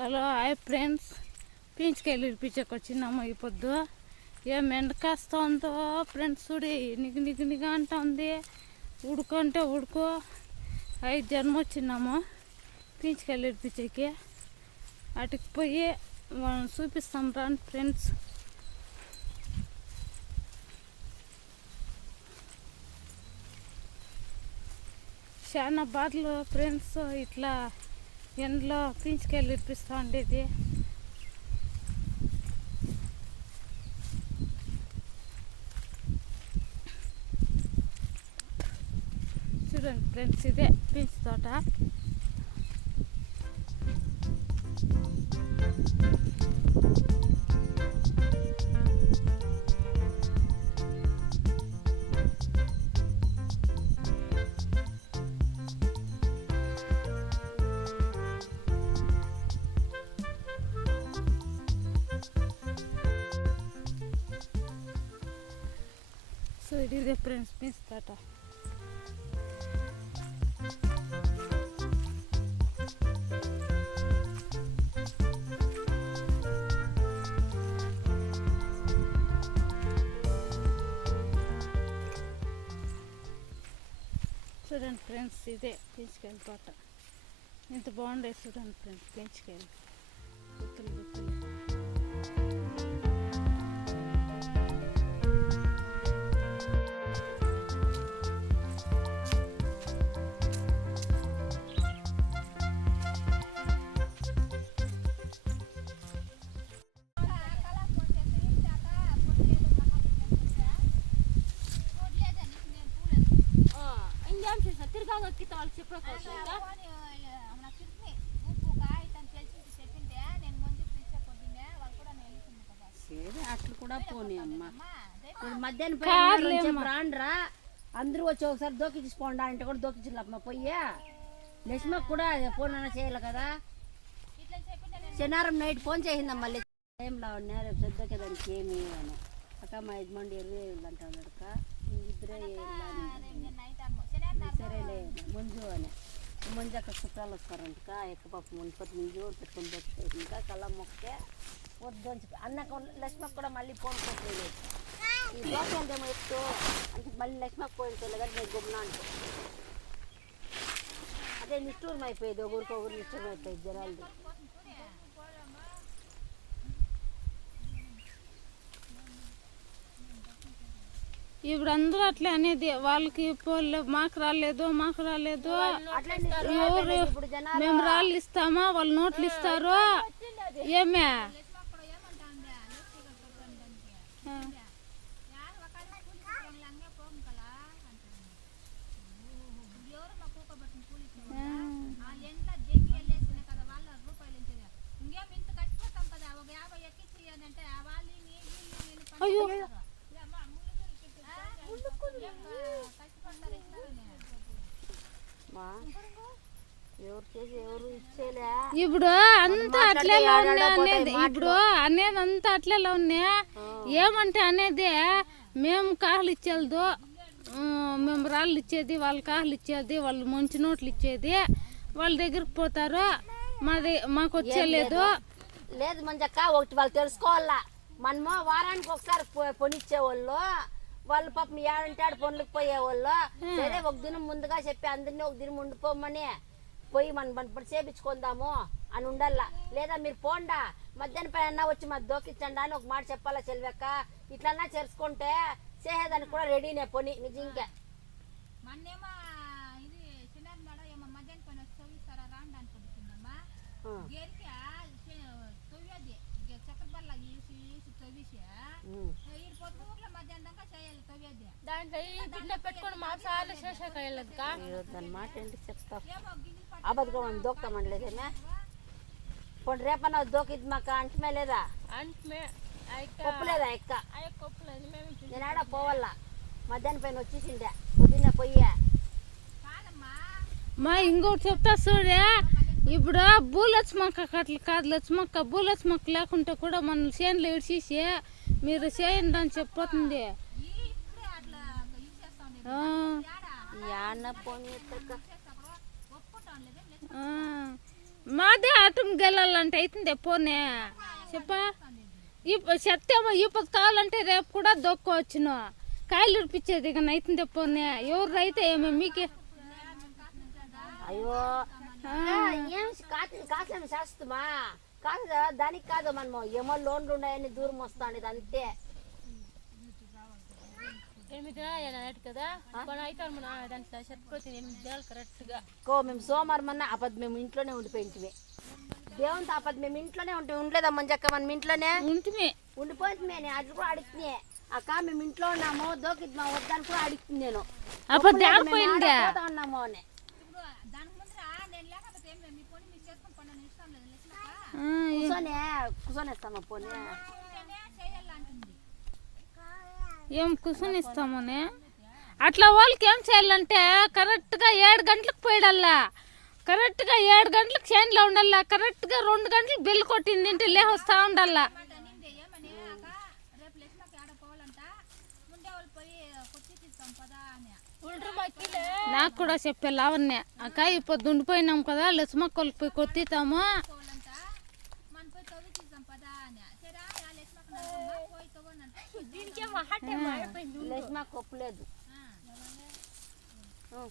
Hello hi friends. పీంచుకెళ్ళి ఇరిపించకు వచ్చినాము ఈ పొద్దు ఏం ఎండ ఫ్రెండ్స్ చూడి నిగు నిగు నిగ అంటుంది. ఉంది ఉడుకుంటే ఉడుకో. ఐదు జన్మ వచ్చినాము పీంచుకెళ్ళి ఇరిపించేకి అటుకు పోయి చూపిస్తాం రా ఫ్రెండ్స్. చాలా బాధలు ఫ్రెండ్స్ ఇట్లా ఎండలో పీంచుకెళ్ళి ఇప్పిస్తూ ఉండేది. చూడండి ఫ్రెండ్స్ ఇదే పీంచు తోట. సో ఇదే ఫ్రెండ్స్ పీంచు తోట చూడండి ఫ్రెండ్స్ ఇదే పీచుకాయల తోట ఇంత బాగుండే చూడండి ఫ్రెండ్స్ పీచుకాయలు గుత్తులు గుత్తులు తిరగాకి వాళ్ళు చెప్పకుండా అట్లు కూడా పోనీ అమ్మ. మధ్యాహ్నం. పోయి రాండ్రా అందరూ వచ్చి ఒకసారి దోకించుకోండి అంటే కూడా దోకించలేమ్మా పొయ్యా. లక్ష్మకు కూడా ఫోన్ అయినా చేయాలి కదా. శనివారం నైట్ ఫోన్ చేసిందమ్మా మళ్ళీ? ఏం లావణ్య రేపు దానికి ఏమి అని. అక్క మా యజమాని ఇరవై వేలు అంటాడు అక్క. ఇద్దరే సరేలే ముంజు అని. ముంజు అక్కడ చుట్టాలు వస్తారంట ఎక్క పాప మునిపతి ముంజు పెట్టుకొని బతుకుతుంది ఇంకా కళ్ళ మొక్కే వద్దు అని చెప్పి. అన్నకు లక్ష్మకు కూడా మళ్ళీ ఫోన్ కొట్టలేదు ఈ బ్లాక్ ఏమో ఎక్కువ అంటే మళ్ళీ లక్ష్మకు పోయిన కానీ నేను గుమ్నా అంటే. అదే నిష్ఠూరం అయిపోయేది ఒకరికి ఒకరు నిష్ఠూరం అయిపోయేది జనాలు ఇప్పుడు అందరూ అట్లా అనేది వాళ్ళకి పోలే మాకు రాలేదు మాకు రాలేదు. ఎవరు ఇప్పుడు జనాలు మేము రాళ్ళు ఇస్తామా? వాళ్ళు నోట్లు ఇస్తారు? ఏమే ఆ. అయ్యో మా ఎవరు చేసి ఎవరు ఇచ్చేలే ఇప్పుడు అంతా అట్లే అనేది ఇప్పుడు అనేది అంతా అట్లే ఉండే ఏమంటే అనేది మేము కాహలు ఇచ్చేది మేము రాళ్ళు ఇచ్చేది వాళ్ళ కాహలు ఇచ్చేది వాళ్ళు మంచి నోట్లు ఇచ్చేది. వాళ్ళ దగ్గరికి పోతారు. మాది మాకు వచ్చేలేదు లేదు. మంజక్క ఒకటి వాళ్ళు తెలుసుకోవాలా? మనము వారానికి ఒకసారి పొ- పొనిచ్చే వాళ్ళు వాళ్ళు పాపం ఏడంటే ఆడ పనులకు పోయేవాళ్ళు. సరే ఒక దినం ముందుగా చెప్పి అందరినీ ఒక దినం ఉండిపోమని పోయి మనం మన పని చేపించుకుందాము అని ఉండాల లేదా మీరు పోండా మధ్యాహ్నం పైన అన్న వచ్చి మాకు దోకిచ్చండి అని ఒక మాట చెప్పాలా చెల్వెక్క? ఇట్లన్నా చేసుకుంటే చేసేదానికి కూడా రెడీనే పొని నిజంగా. చక్కెర బల్ల వేసి వేసి తవ్వేసి ఉమ్. ఈ పొద్దు ఊర్లో మధ్యాహ్నం దాకా చేయాలి తవ్వేది దాంట్లో గిన్నె పెట్టుకొని మాంసాలు చేసాక వెళ్ళదు అయ్యో, దాని మాట ఏంటి చెప్తావు ఏమో గిన్నెలు పట్టు అబద్ధం మనం దోక్తామనలేదేమే ఇప్పుడు రేపన్నా దోకిద్ది మాకు అంటమే లేదా ఎక్క కొప్పలేదు మేము నేను ఆడ పోవాలా? మధ్యాహ్నం పైన వచ్చేసిండే. పొద్దున్నే పోయా మా ఇంకోటి చెప్తా చూడే. ఇప్పుడు భూలక్ష్మక్క అట్లా కాదు లక్ష్మక్క భూలక్ష్మక్క లేకుంటే కూడా మన చేనులో ఇడిచేసి మీరు చేయండి అని చెప్పొస్తుంది ఈ ఇప్పుడే అట్లా ఇది చేస్తా ఉండేది ఆ, యాన్న పోనీ ఎత్తక్క చేస్తే అక్కడ ఒప్పుకుంటాం లేదు ఆ. మాదే అటు మునిగెళ్ళాలంటే అవుతుంది పోనే. చెప్పా. ఈ చెత్తేమో పొద్దు కావాలంటే రేపు కూడా దొక్కోవచ్చును. కాయలు ఉరిపించేది ఇక అవుతుంది పోనే. ఎవరు అయితే ఏమి? మీకే. అయ్యో. ఏం చేస్తామా కాదు దానికి కాదు మనము. ఏమో లోన్లు ఉన్నాయని దూరం వస్తాండేది అంతే. ఎనిమిది కదా? మన ఎనిమిది కరెక్ట్గా. కో మేము సోమవారం అన్న మేము ఇంట్లోనే ఉండిపోయింటిమి. దేవునితో అప్పది మేము ఇంట్లోనే ఉంటే ఉండలేదా మంజక్క మనం ఇంట్లోనే? ఉంటుంది ఉండిపోయింది నేను అది కూడా అడుగుతుంది అక్క మేము ఇంట్లో ఉన్నాము దోకిద్ది మా వద్దని కూడా అడుగుతుంది నేను. అప్పుడు ఉన్నాము అని. ఇప్పుడు దానికి ముందర నేను లేకపోతే ఏం లేదు మీ పని మీరు చేసుకొని పండుగ ఇష్టం లేదు లక్ష్మక్క కూర్చొని కూర్చొనేస్తామా పోనీ ఉంటేనే చేయాలంటుంది ఏం కూర్చొని ఇస్తామని అట్లా వాళ్ళకి ఏం చేయాలంటే కరెక్ట్గా ఏడు గంటలకు పోయడల్లా. కరెక్ట్గా ఏడు గంటలకు చేనులో ఉండాలా కరెక్ట్గా రెండు గంటలకు బిల్లు కొట్టింది ఇంటి లేవస్తా ఉండాలా నాకు కూడా చెప్పే లావణ్య అక్క ఇప్పుడు దుండిపోయినాం కదా లక్ష్మక్కలకి పోయి కొత్తితాము లేచి మాకు. ఉం.